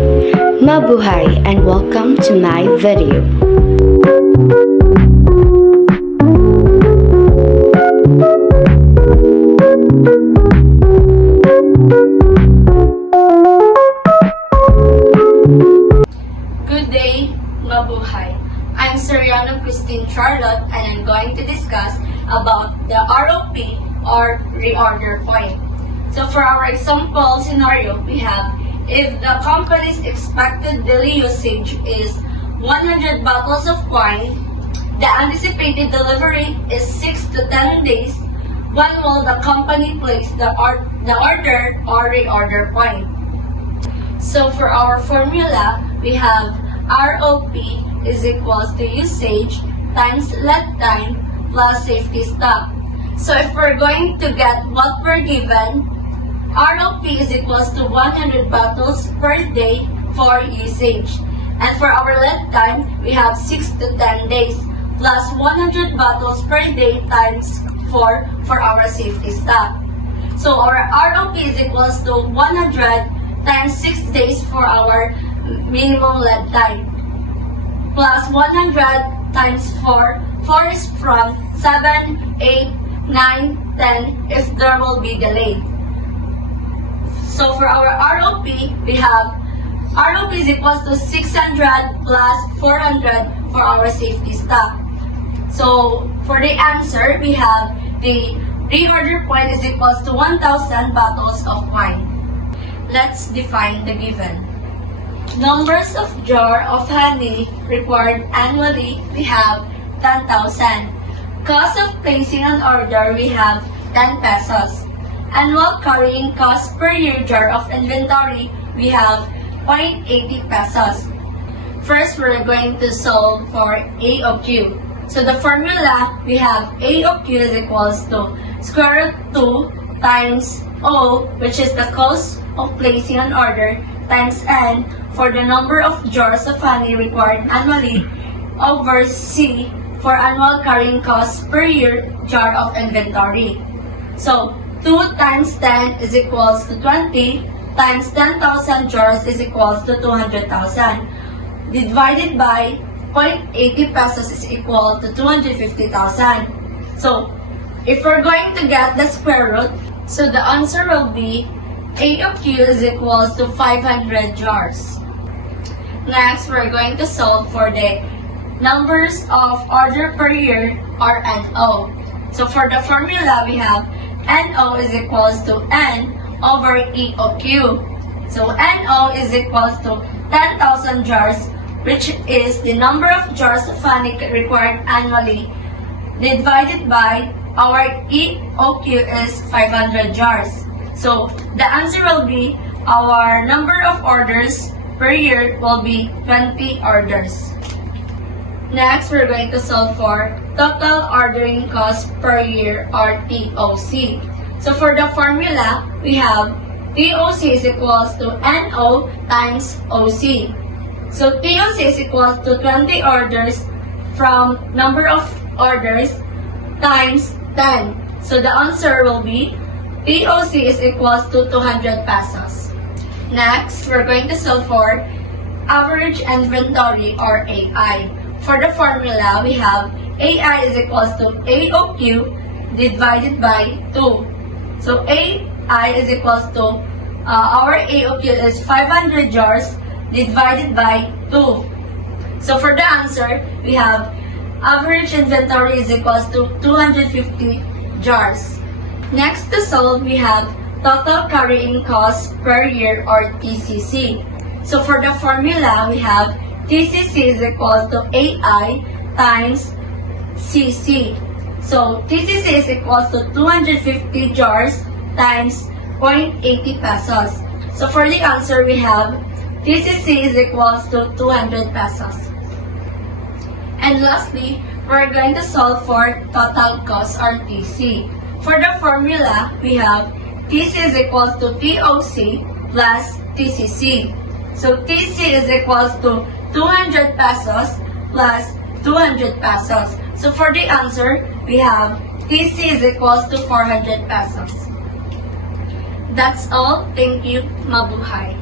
Mabuhay and welcome to my video. Good day, Mabuhay. I'm Soriano Christine Charlotte and I'm going to discuss about the ROP or reorder point. So for our example scenario, we have if the company's expected daily usage is 100 bottles of wine, the anticipated delivery is 6 to 10 days, when will the company place the order or reorder point? So for our formula, we have ROP is equals to usage times lead time plus safety stock. So if we're going to get what we're given, ROP is equals to 100 bottles per day for usage. And for our lead time, we have 6 to 10 days plus 100 bottles per day times 4 for our safety stock. So our ROP is equals to 100 times 6 days for our minimum lead time plus 100 times 4. 4 is from 7, 8, 9, 10 if there will be delay. So for our ROP, we have ROP is equals to 600 plus 400 for our safety stock. So for the answer, we have the reorder point is equals to 1,000 bottles of wine. Let's define the given. Numbers of jar of honey required annually, we have 10,000. Cost of placing an order, we have 10 pesos. Annual carrying cost per year jar of inventory, we have 0.80 pesos. First, we're going to solve for A of Q. So the formula, we have A of Q is equals to square root 2 times O, which is the cost of placing an order, times N for the number of jars of honey required annually, over C for annual carrying cost per year jar of inventory. So 2 times 10 is equals to 20 times 10,000 jars is equals to 200,000. Divided by 0.80 pesos is equal to 250,000. So if we're going to get the square root, so the answer will be A of Q is equals to 500 jars. Next, we're going to solve for the numbers of order per year or NO. So for the formula, we have NO is equals to N over E of Q. So NO is equals to 10,000 jars, which is the number of jars of honey required annually, divided by our E of Q is 500 jars. So the answer will be our number of orders per year will be 20 orders. Next, we're going to solve for total ordering cost per year or TOC. So for the formula, we have TOC is equals to NO times OC. So TOC is equals to 20 orders from number of orders times 10. So the answer will be TOC is equals to 200 pesos. Next, we're going to solve for average inventory or AI. For the formula, we have AI is equals to A of Q divided by 2. So AI is equals to, our A of Q is 500 jars divided by 2. So for the answer, we have average inventory is equals to 250 jars. Next to solve, we have total carrying cost per year or TCC. So for the formula, we have TCC is equals to AI times CC. So TCC is equals to 250 jars times 0.80 pesos. So for the answer, we have TCC is equals to 200 pesos. And lastly, we're going to solve for total cost or TC. For the formula, we have TC is equals to TOC plus TCC. So TC is equals to 200 pesos plus 200 pesos. So for the answer, we have TC is equals to 400 pesos. That's all. Thank you. Mabuhay.